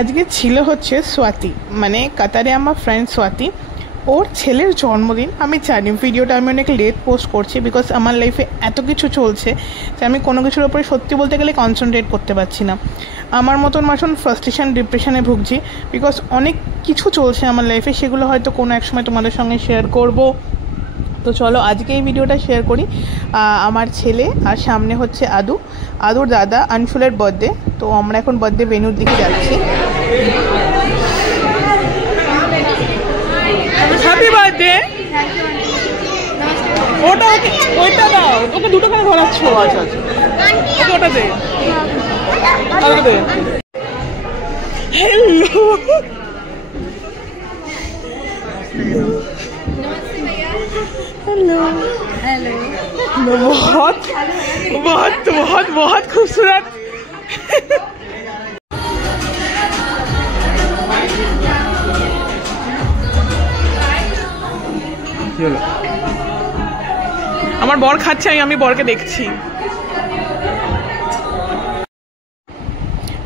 আজকে ছিল হচ্ছে স্বাতি, মানে কাতারে আমার ফ্রেন্ড স্বাতি, ওর ছেলের জন্মদিন। আমি জানি ভিডিওটা আমি অনেক লেট পোস্ট করছি, বিকজ আমার লাইফে এত কিছু চলছে যে আমি কোনো কিছুর ওপরে সত্যি বলতে গেলে কনসেন্ট্রেট করতে পারছি না। আমার মতন মাসন ফ্রাস্ট্রেশন ডিপ্রেশনে ভুগছি, বিকজ অনেক কিছু চলছে আমার লাইফে, সেগুলো হয়তো কোনো এক সময় তোমাদের সঙ্গে শেয়ার করব। তো চলো আজকে এই ভিডিওটা শেয়ার করি। আমার ছেলে আর সামনে হচ্ছে আদুর দাদা আনশুলের বার্থডে। তো আমরা এখন বার্থডে ভেন্যুর দিকে যাচ্ছি। Happy birthday. ওইটা দাও, ওকে দুটো করে ধরাচ্ছ। আচ্ছা আচ্ছা, ওকে ওটা দে। हेलो हेलो हेलो, बहुत बहुत बहुत बहुत खूबसूरत। আমার বর খাচ্ছে, আমি বরকে দেখছি।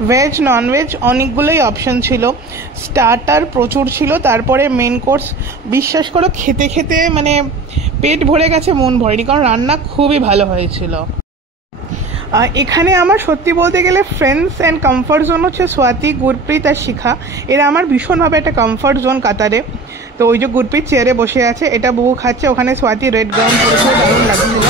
ভেজ ননভেজ অনেকগুলোই অপশন ছিল, স্টার্টার প্রচুর ছিল, তারপরে মেন কোর্স। বিশ্বাস করো খেতে খেতে মানে পেট ভরে গেছে, মন ভরেনি, কারণ রান্না খুবই ভালো হয়েছিল। এখানে আমার সত্যি বলতে গেলে ফ্রেন্ডস অ্যান্ড কমফর্ট জোন হচ্ছে স্বাতি, গুরপ্রীত আর শিখা। এরা আমার ভীষণভাবে একটা কমফর্ট জোন কাতারে। তো ওই যে গুরপ্রীত চেয়ারে বসে আছে, এটা বউ খাচ্ছে, ওখানে স্বাতি রেড গাউন পরেছে, দারুণ লাগছিল।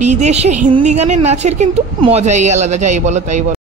বিদেশে হিন্দি গানের নাচের কিন্তু মজাই আলাদা, যাই বলো তাই বলো।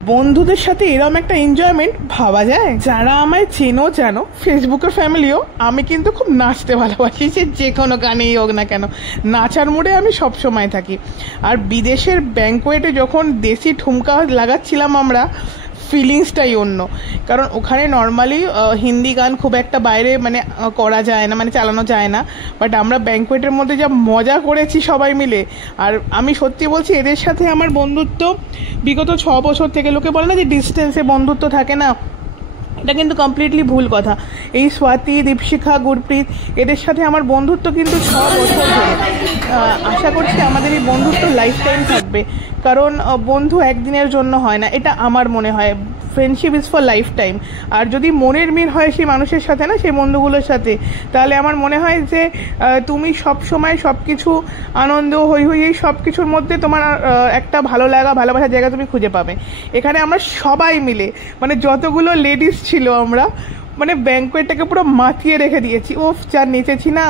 বন্ধুদের সাথে এরকম একটা এনজয়মেন্ট ভাবা যায়? যারা আমায় চেনো জানো, ফেসবুকের ফ্যামিলিও, আমি কিন্তু খুব নাচতে ভালোবাসি, যে কোনো গানেই হোক না কেন, নাচার মুডে আমি সব সময় থাকি। আর বিদেশের ব্যাঙ্কোয়েটে যখন দেশি ঠুমকা লাগাচ্ছিলাম আমরা, ফিলিংসটাই অন্য। কারণ ওখানে নর্মালি হিন্দি গান খুব একটা বাইরে মানে করা যায় না, মানে চালানো যায় না, বাট আমরা ব্যাঙ্কোয়েটের মধ্যে যা মজা করেছি সবাই মিলে। আর আমি সত্যি বলছি, এদের সাথে আমার বন্ধুত্ব বিগত 6 বছর থেকে। লোকে বলে না যে ডিস্টেন্সে বন্ধুত্ব থাকে না, এটা কিন্তু কমপ্লিটলি ভুল কথা। এই স্বাতি, দীপশিখা, গুরপ্রীত, এদের সাথে আমার বন্ধুত্ব কিন্তু 6 বছর ধরে। আশা করছি আমাদের এই বন্ধুত্ব লাইফ টাইম থাকবে, কারণ বন্ধু একদিনের জন্য হয় না, এটা আমার মনে হয়। Friendship is for lifetime. আর যদি মনের মিল হয় সেই মানুষের সাথে, না সেই বন্ধুগুলোর সাথে, তাহলে আমার মনে হয় যে তুমি সব সময় সব কিছু আনন্দ হই হই এই সব কিছুর মধ্যে তোমার একটা ভালো লাগা, ভালোবাসার জায়গা তুমি খুঁজে পাবে। এখানে আমরা সবাই মিলে, মানে যতগুলো লেডিস ছিল আমরা, মানে ব্যাঙ্কোয়েটটাকে পুরো মাতিয়ে রেখে দিয়েছি। ওফ, যা নেচেছি না।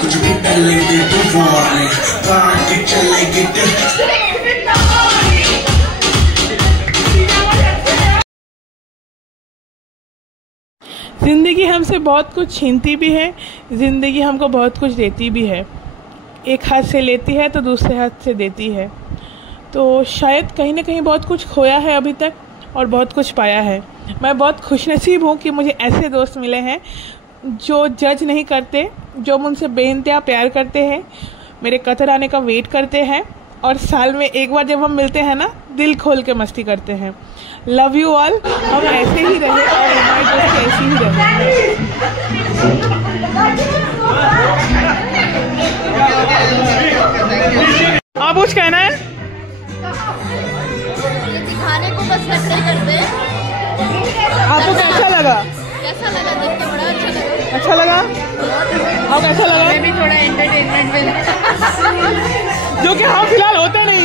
कुछ भी पहले दे तो वार्निंग, पार्टी चलेगी। जिंदगी हमसे बहुत कुछ छीनती भी है, जिंदगी हमको बहुत कुछ देती भी है। एक हाथ से लेती है तो दूसरे हाथ से देती है। तो शायद कहीं ना कहीं बहुत कुछ खोया है अभी तक और बहुत कुछ पाया है। मैं बहुत खुशनसीब हूँ कि मुझे ऐसे दोस्त मिले हैं जो जज नहीं करते, जो मुझसे बेइंतहा प्यार करते हैं, मेरे कतर आने का वेट करते हैं, और साल में एक बार जब हम मिलते हैं ना, दिल खोल के मस्ती करते हैं। Love you all. हम ऐसे ही रहे और हमारे दोस्त ऐसे ही रहे। कुछ कहना है? ये दिखाने को बस नखरे करते हैं। आपको कैसा लगा? कैसा लगा? देख के बड़ा अच्छा लगा। अच्छा लगा? आपको कैसा लगा? मैं भी थोड़ा एंटरटेनमेंट में जो कि हम फिलहाल होते नहीं